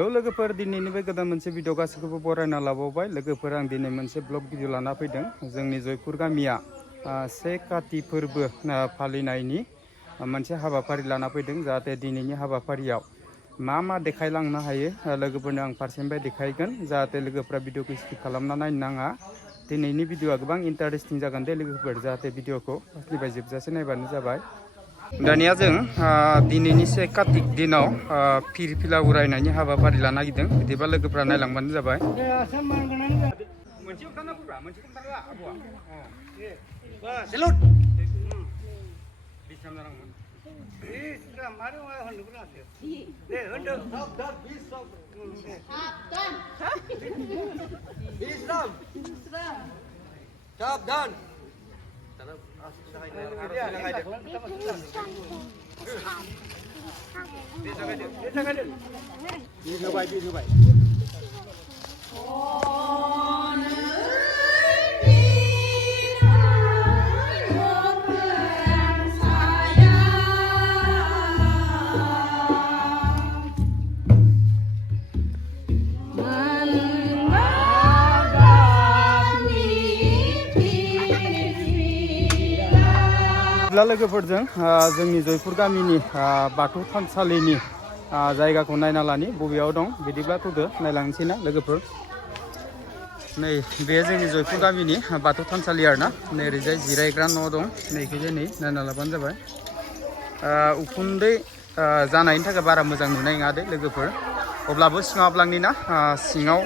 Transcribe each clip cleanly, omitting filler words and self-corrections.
Hello लोगोफोर दिनैनि बे गोदान मोनसे भिडिअ गासैखौबो बरायना लाबावबाय लोगोफोर आं दिनै मोनसे ब्लग भिडिअ लाना फैदों जोंनि जयपुर गामिया से काति फोरबो फालिनायनि मोनसे हाबाफारि लाना फैदों जाहाथे दिनैनि हाबाफारियाव मा देखायलांनो हायो लोगोफोरनो आं फारसेनिफ्राय देखायगोन जाहाथे लोगोफ्रा भिडिअखौ स्किप खालामना नायनो नाङा दिनैनि भिडिअआ गोबां इन्टारेस्टिं जागोन दे लोगोफोर जाहाथे भिडिअखौ फार्स्टनिफ्राय जोबजासे नायबानो जाबाय दानिया जों दिनैनि से कातिक दिनाव फिरफिला उरायनायनि हाबाफारि लानो नागिरदों बिदिबा लोगोफ्रा नायलांबानो जाबाय लोगोफोरजों जोंनि जयपुर गामिनि बाथौ थानसालिनि जायगाखौ नायना लानि बबेयाव दं बिदिब्ला थुदो नायलांनोसै ना लोगोफोर नै बे जोंनि जयपुर गामिनि बाथौ थानसालि आरोना नै ओरैजाय जिरायग्रा न' दं नैखैजाय नै नायना लाबानो जाबाय उखुन्दै जानायनि थाखाय बारा मोजां नुनाय नङा दे लोगोफोर अब्लाबो सिङाव हाबलांनि ना सिङाव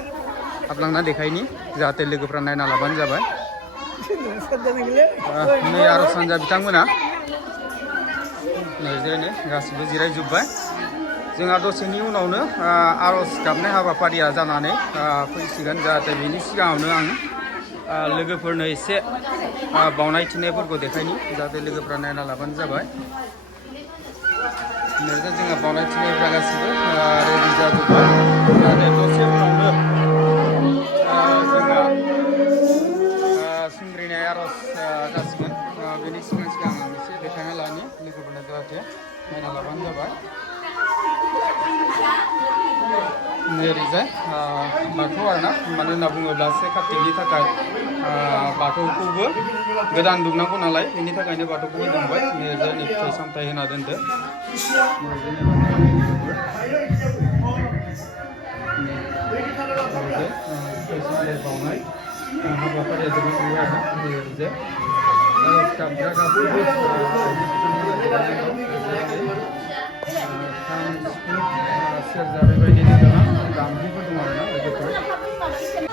हाबलांना देखायनि जाहाथे लोगोफ्रा नायना लाबानो जाबाय नै आरज हान्जा बिथांमोना नै गासिबो जिरायजोब्बाय जोंहा दसेनि उनावनो आरज गाबनाय हाबाफारिया जानानै फैसिगोन जाहाथे बेनि सिगाङावनो आं लोगोफोरनो एसे बावनाय थिनायफोरखौ देखायनि जाहाथे लोगोफ्रा नायना लाबानो जाबाय जोंहा बावनाय थिनायफ्रा गासिबो रेडि जाजोब्बाय जाहाथे दसे उनावनो जोंहा सिंग्रिनाय आरज जासिगोन बेनि सिगां आं एसे देखायना लानि लोगोफोरनो जाहाथे नायना लाबानो जाबाय ओरैजाय बाथौ आरोना मानो होनना बुङोब्ला से कातिकनि थाखाय बाथौखौबो गोदान दुमनांगौ नालाय बेनि थाखायनो बाथौखौबो दुमबाय ओरैजाय फिथाइ सामथाइ होना दोनदो बावनाय हाबाफारिया जोबोद नुयो आरोना ओरैजाय गाबग्रा गासैबो खाम सिफुं सेरजा बेबायदिनो गोबां दामजुफोर दं आरोना लोगोफोर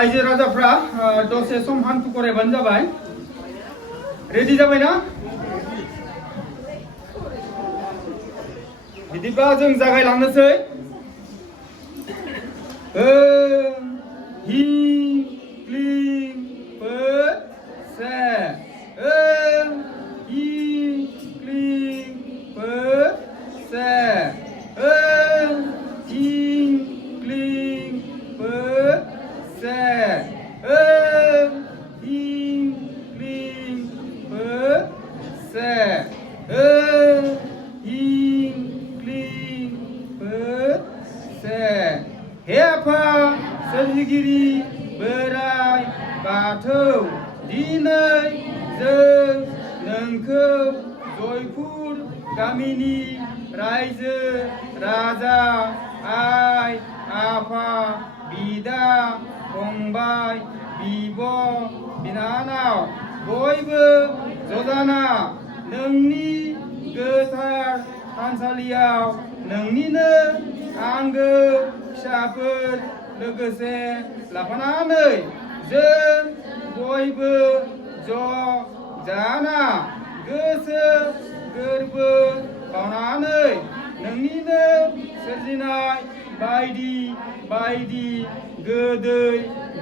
रायजो राजाफ्रा दसे सम हान्थु खरायबानो जाबाय रेडि जाबायना बिदिबा जों जागायलांनोसै हि क्लिं फो से से हिं क्लिं फोद से हे आफा सोरजिगिरि बोराइ बाथौ दिनै जों नोंखौ जयपुर गामिनि रायजो राजा आइ आफा बिदा फंबाय बिब' बिनानाव बयबो ज'जाना नोंनि गोथार थानसालियाव नोंनिनो आंगो फिसाफोर लोगोसे लाफानानै जों बयबो ज' जाना गोसो गोरबो बावनानै नोंनिनो सोरजिनाय बायदि बायदि गोदै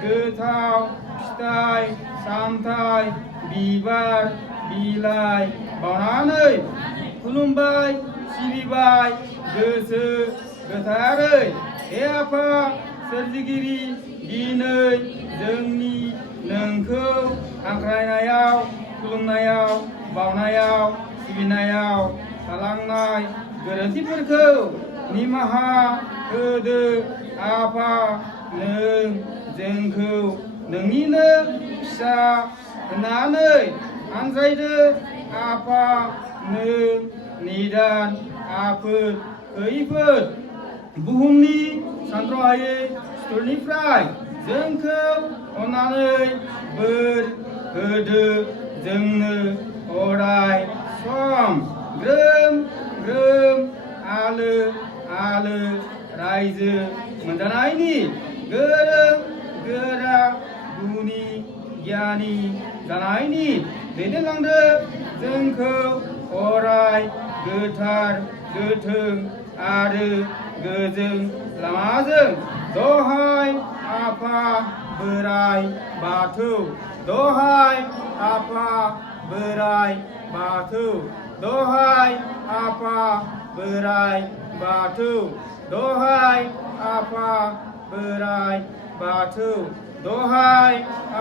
गोथाव फिथाइ सामथाइ बिबार बिलाइ बावनानै खुलुमबाय सिबिबाय गोसो गोथारै हे आफा सोरजिगिरि दिनै जोंनि नोंखौ हांख्रायनायाव खुलुमनायाव बावनायाव सिबिनायाव थालांनाय गोरोन्थिफोरखौ निमाहा होदो आफा नों जोंखौ नोंनिनो फिसा होननानै आनज्रायदो आफा नों निदान आफोद खैफोद बुहुमनि सानथ्र'हायै सुथुरनिफ्राय जोंखौ अननानै बोर होदो जोंनो अराय सम ग्रोम ग्रोम आलो आलो रायजो मोनजानायनि गोरों गोरा गुनि गियानि जानायनि दैदेनलांदो जोंखौ अराय गोथार गोथों आरो गोजों लामाजों दहाय आफा बोराइ बाथौ दहाय आफा बोराइ बाथौ दहाय आफा बोराइ बाथौ दहाय आफा बोराइ बाथौ दहाय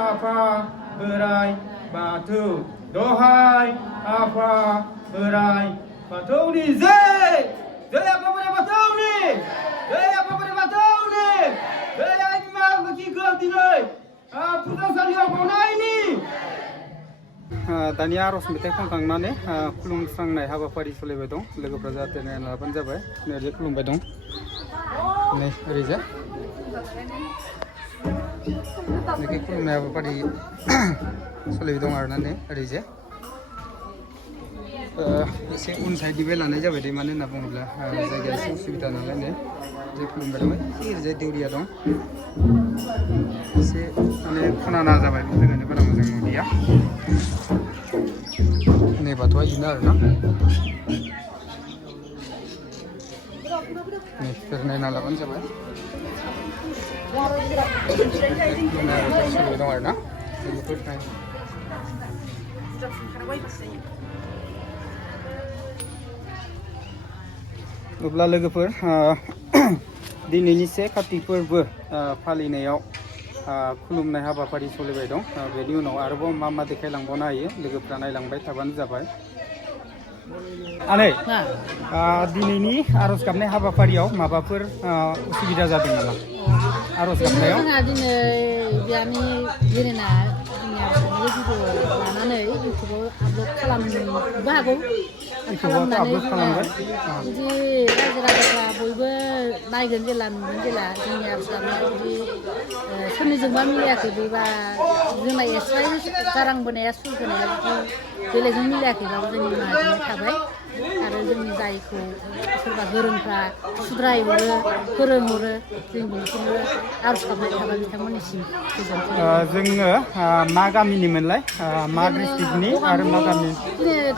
आफा बोराइ बाथौ दहाय आफा बोराइ बाथौनि जय जय आफा बोराइ बाथौनि जय आफा बोराइ बाथौनि जय आइ बिमा लोखिखौ दिनै फुजासालियाव बावनायनि दानिया आर'ज मेथाइ खनखांनानै खुलुमस्रांनाय हाबाफारि सोलिबाय दं लोगोफ्रा जाहाथे नायना लाबानो जाबाय ओरै खुलुमबाय दं नै ओरैजा नैखि खुलुमनाय हाबाफारि सोलिबाय दं आरोना नै ओरैजा एसे उन साइडनिफ्राय लानाय जाबाय दे मानो होनना बुङोब्ला जायगाया एसे उसुबिदा नालाय नै जे खुलुमबाय दं ओरैजाय देउरिया दं एसे माने खनाना जाबाय बेनि थाखायनो बारा मोजां नुदिया नै बाथौआ बिदिनो आरोना नै नायना लाबानो जाबाय सोलिबाय दं आरोना अब्ला लोगोफोर दिनैनि से काति फोरबो फालिनायाव खुलुमनाय हाबाफारि सोलिबाय दं बेनि उनाव आरोबाव मा मा देखायलांबावनो हायो लोगोफ्रा नायलांबाय थाबानो जाबाय आनै दिनैनि आर'ज गाबनाय हाबाफारियाव माबाफोर उसुबिदा जादों नामा आर'ज गाबनायाव जोंहा दिनै बियानि जिरायना भिडिअ लानानै इउटुबाव आपल'ड खालामनोबो हागौ खालामनानै बिदि रायजो राजाफ्रा बयबो नायगोन जेला नुगोन जेला जोंनि आर'ज गाबनायाव बिदि सोरनिजोंबा मिलायाखैबा जोंना एक्सट्रा गारांबोनाया सुरबोनाया बिदि बेलेगजों मिलायाखैबाबो जोंनि माहाजोननाय थाबाय आरो जोंनि जायखौ सोरबा गोरोंफ्रा सुद्रायहरो फोरोंहरो जों बेखौनो आर'ज गाबनाय थाबाय बिथांमोननिसिम जोङो मा गामिनिमोनलाय मा डिस्ट्रिक्टनि आरो मा गामि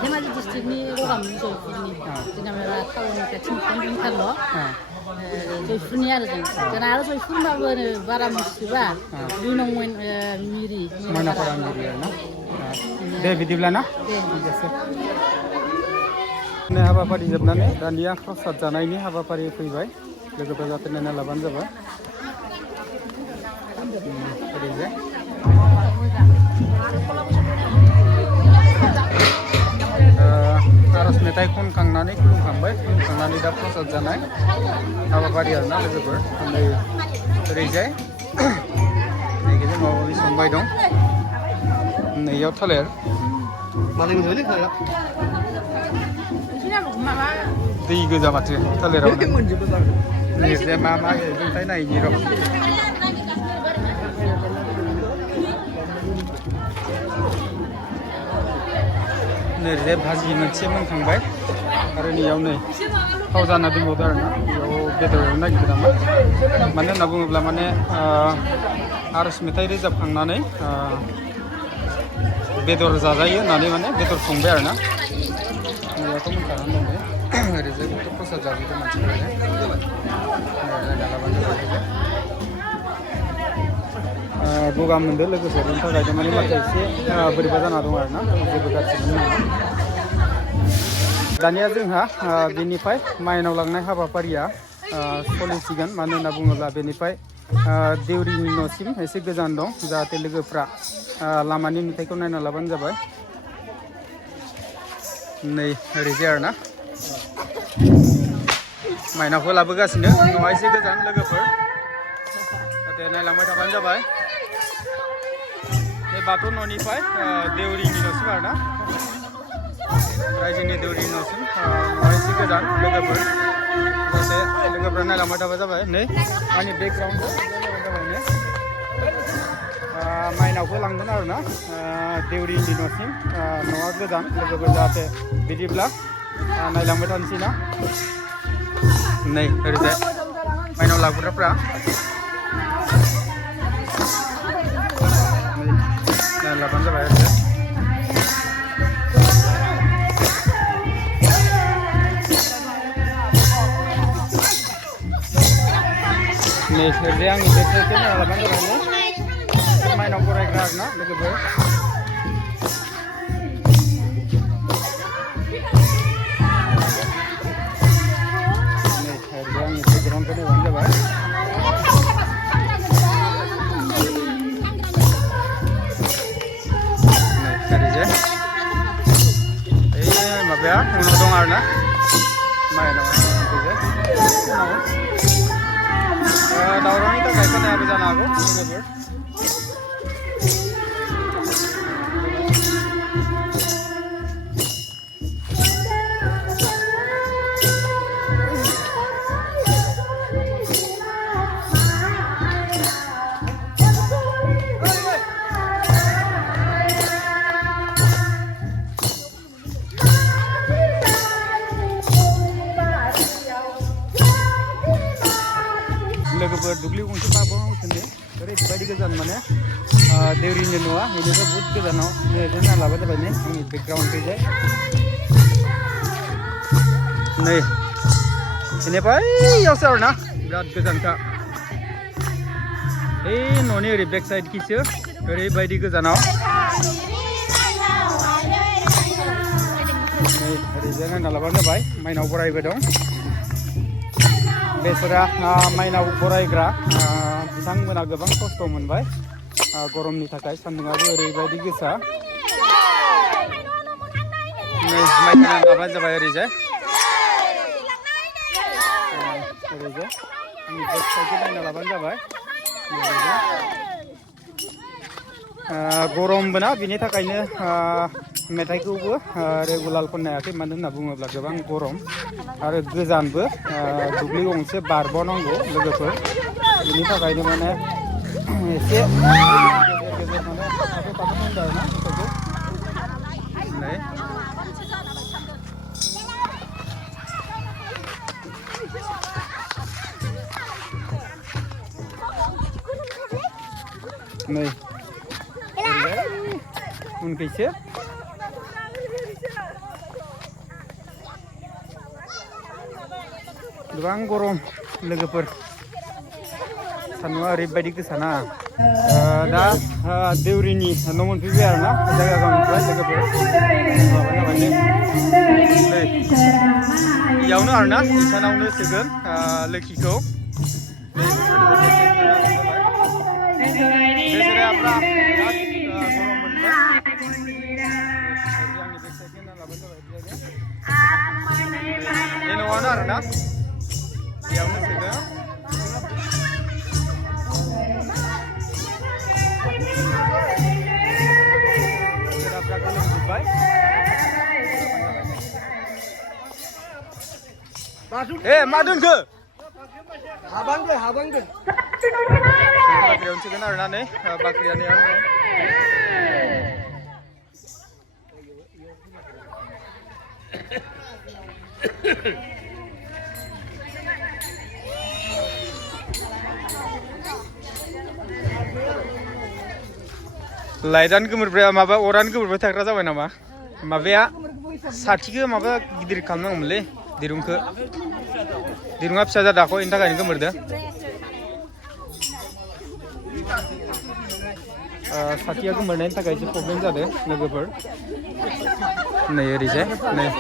धेमाजि डिस्ट्रिक्टनि गगामुनि जयपुरनि जोंना माबा टाउननिफ्राय थिनथाल' जयपुरनि आरो जोंना आरो जयपुर होनबाबो बारा मिथिजोबा 2 नं मिरि मैनापारा मिरि आरोना दे बिदिब्ला ना दे हाबाफारि जोबनानै दानिया प्रसाद जानायनि हाबाफारि फैबाय लोगोफोरा जाहाथे नायना लाबानो जाबाय मेथाइ खनखांनानै खुलुमखांनानै दा प्रसाद जानाय हाबाफारि आरोना लोगोफोर नै ओरैजाय नैखिजाय माबा माबि संबाय दं नैयाव थालिर दै गोजा माथो थालिरावनो नैजाय मा मा होदोंथाय नायनि र' नैजाय भाजि मोनसे मोनखांबाय आरो नैयाव नै थाव जाना दंबावदों आरोना बेयाव बेदर एवनो नागिरदों नामा मानो होनना बुङोब्ला माने आर'ज मेथाइ रोजाबखांनानै बेदर जाजायो होननानै माने बेदर संबाय आरोना नैयावथ' मोनखानानै दं ओरैजायथ' प्रसाद जाजोबदों मानसिफोरा गगा मोनदों लोगोफोरनि थाखाय माने माथो एसे बोरैबा जाना दं आरोना जेबो गाज्रि नङा दानिया जोंहा बेनिफ्राय माइनाव लांनाय हाबाफारिया सोलिसिगोन मानो होनना बुङोब्ला बेनिफ्राय देउरिनि न'सिम एसे गोजान दं जाहाथे लोगोफ्रा लामानि नुथायखौ नायना लाबानो जाबाय नै ओरैजाय आरोना माइनावखौ लाबोगासिनो न'आ एसे गोजान लोगोफोर जाहाथे नायलांबाय थाबानो जाबाय बे बाथौ न'निफ्राय देउरिनि न'सिम आरोना रायजोनि देउरिनि न'सिम न'आ एसे गोजान लोगोफोर जाहाथे लोगोफ्रा नायलांबाय थाबा जाबाय नै आंनि बेकग्राउन्डआव जाबाय नै माइनावखौ लांगोन आरोना देउरिनि न'सिम न'आ गोजान लोगोफोर जाहाथे बिदिब्ला नायलांबाय थानोसै ना नै ओरैजाय माइनाव लाबोग्राफ्रा नायलांबानो जाबाय ओरैजाय नै ओरैजाय आंनि बेक साइडखौ नायना लाबानो जाबाय माइनाव बरायग्रा आरोना लोगोफोर नै ओरैजाय आंनि बेकग्राउन्डखौ नायबानो जाबाय नै ओरैजाय माबाया उनाव दं आरोना माइनावा ओरैजाय दावरावनि थाखाय खोनायाबो जानो हागौ लोगोफोर लोगोफोर दुब्लि गंसे बारबावनांसिनो ओरैबायदि गोजान माने देउरिनि न'आ बेनिफ्राय बहुद गोजानाव नैजों नायना लाबाय जाबाय नै आंनि बेकग्राउन्डखैजाय नै बेनिफ्राय इयावसो आरोना बिराद गोजानखा ओइ न'नि ओरै बेक साइडखिसो ओरैबायदि गोजानाव नै ओरैजाय नायना लाबानो जाबाय माइनाव बरायबाय दं बेसरा माइनाव बरायग्रा बिथांमोना गोबां खस्थ' मोनबाय गरमनि थाखाय सान्दुंआबो ओरैबायदि गोसा नै माइखौ लाबानो जाबाय ओरैजाय ओरैजाय आंनि बेक साइडखौ नायना लाबानो जाबाय गरमबो ना बिनि थाखायनो मेथाइखौबो रेगुलार खननो हायाखै मानो होनना बुङोब्ला गोबां गरम आरो गोजानबो दुब्लि गंसे बारबावनांगौ लोगोफोर बिनि थाखायनो माने एसे गेजेर माने थाथ' होनदों आरोना मेथाइखौ नै उनखैसो गोबां गरम लोगोफोर सान्दुंआ ओरैबायदि गोसाना दा देउरिनि न' मोनफैबाय आरोना जायगा गामिनिफ्राय लोगोफोर माबानो जाबाय इयावनो आरोना इसानावनो सोगोन लोखिखौ बेसराफ्रा बिराद गरम मोनबाय आंनि बेक साइडखौ Ini nongol arena, yang masih ke. Madun ke? Habang ke. Bakrian chicken arena nih, bakrian yang. Laidan kemudian apa orang kemudian tak rasa apa nama, mabaya satika maba gidir kalmang mulai dirung apa saja dah kau inta kan kemudian sakia kemudian inta kayak problem jadi legaper, nih rize, nih.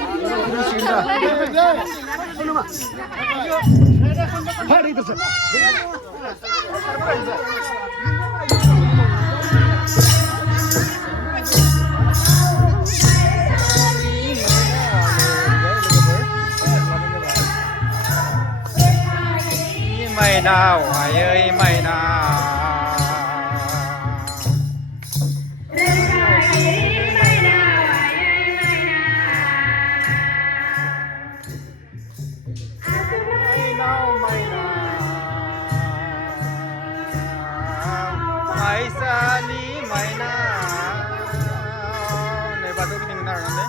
Mày nào ai ơi mày nào mày xa đi mày nào này bà tôi cái nào đấy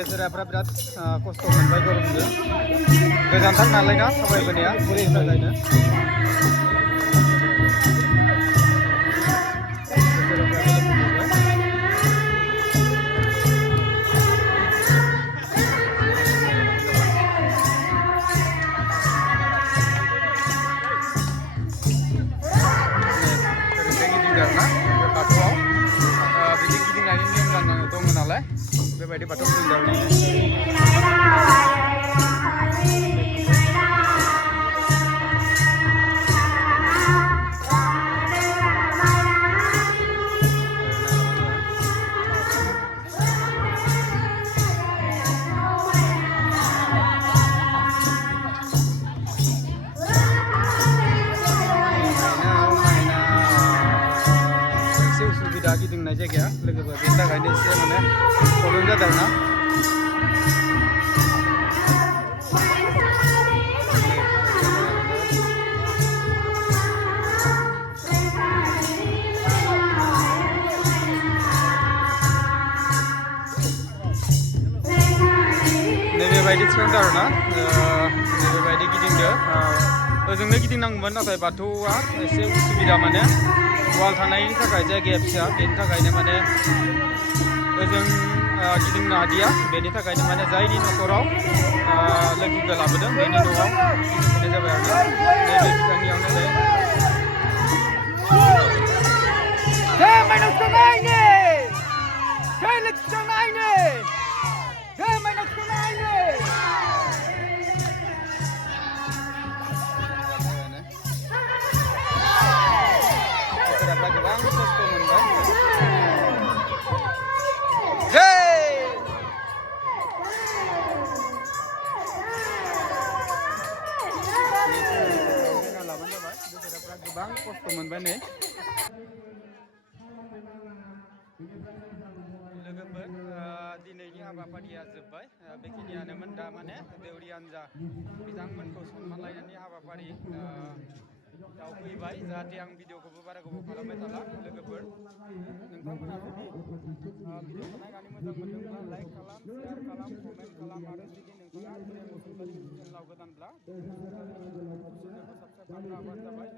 Beserapa berat kosto menbaik orang itu. Kegantan nalai na, apa yang benia, boleh nalai na. Berbeda patung tunggal ini. Lagi dengan aja ya, lagi berpindah kan ini sih mana, problem dia dah na. Nebe bayi sebentar na, nebe bayi giting dia. Ojungnya giting nang mana tapi batuwa, sih sudah mana. Wal थानायनि थाखाय जायगाया फिसा बेनि थाखायनो माने ओजों गिदिंनो हादिया बेनि थाखायनो माने जायनि न'खराव लोगोखौ लाबोदों बेनि न'आव गिदिंफैनाय जाबाय आरोना नैबे बिथांनियावनो जायो जय माइनावखौ नायनो जय लोखिखौ नायनो जय माइनावखौ नायनो Goang kosto menbaik. Hey! Goang kosto menbaik nih. Logoफोर दिनैनि हाबाफारिया जोब्बाय बेखिनियानोमोन दा माने देउरि हान्जा बिथांमोनखौ सनमान लायनायनि हाबाफारि दाउ फैबाय जाहाथे आं भिडिअखौबो बारा गोबाव खालामबाय थाला लोगोफोर नोंथांमोना जुदि भिडिअखौ नायनानै मोजां मोनदोंब्ला लाइक खालाम शेयार खालाम कमेन्ट खालाम आरो जुदि नोंथाङा प्रेम बसुमतारी चेनेलाव गोदानब्ला चेनेलखौ साबस्क्राइब खालामनो हाबानो जाबाय